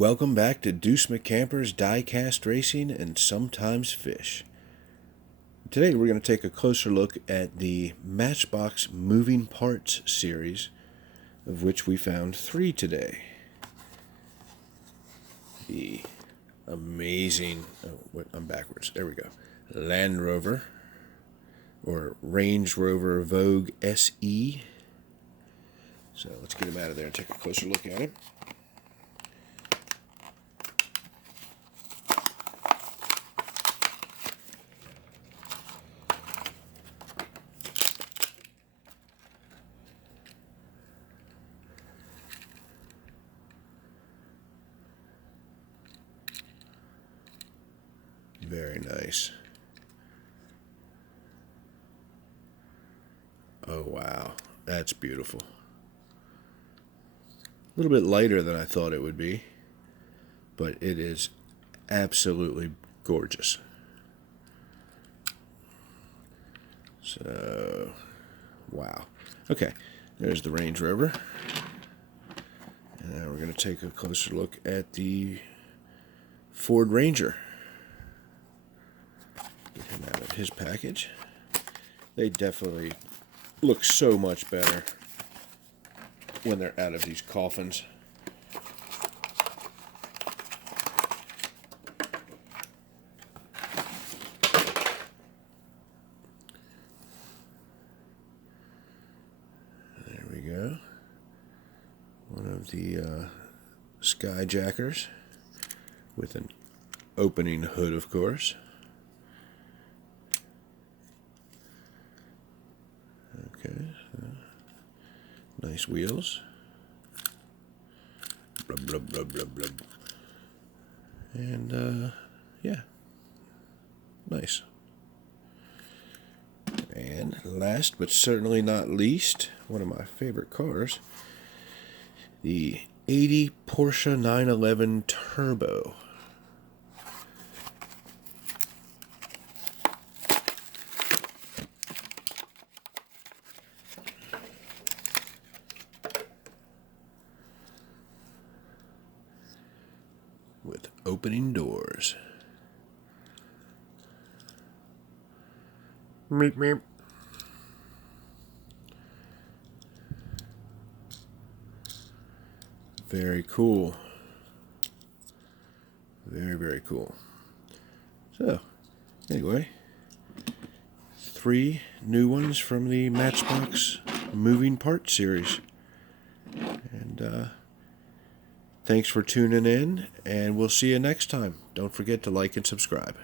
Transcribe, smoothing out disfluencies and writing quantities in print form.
Welcome back to Deuce McCamper's Diecast Racing and Sometimes Fish. Today we're going to take a closer look at the Matchbox Moving Parts series, of which we found 3 today. The amazing, I'm backwards, there we go, Land Rover, or Range Rover Vogue SE. So let's get him out of there and take a closer look at him. Very nice. Oh wow, that's beautiful. A little bit lighter than I thought it would be, but it is absolutely gorgeous. So, wow. Okay, there's the Range Rover. And now we're going to take a closer look at the Ford Ranger. Get him out of his package. They definitely look so much better when they're out of these coffins. There we go. One of the Skyjackers with an opening hood, of course. Okay, nice wheels. Blub, blub, blub, blub, blub. And, yeah, nice. And last but certainly not least, one of my favorite cars, the 80 Porsche 911 Turbo. With opening doors. Meep meep. Very cool. Very, very cool. So, anyway, 3 new ones from the Matchbox Moving Parts series. And, thanks for tuning in, and we'll see you next time. Don't forget to like and subscribe.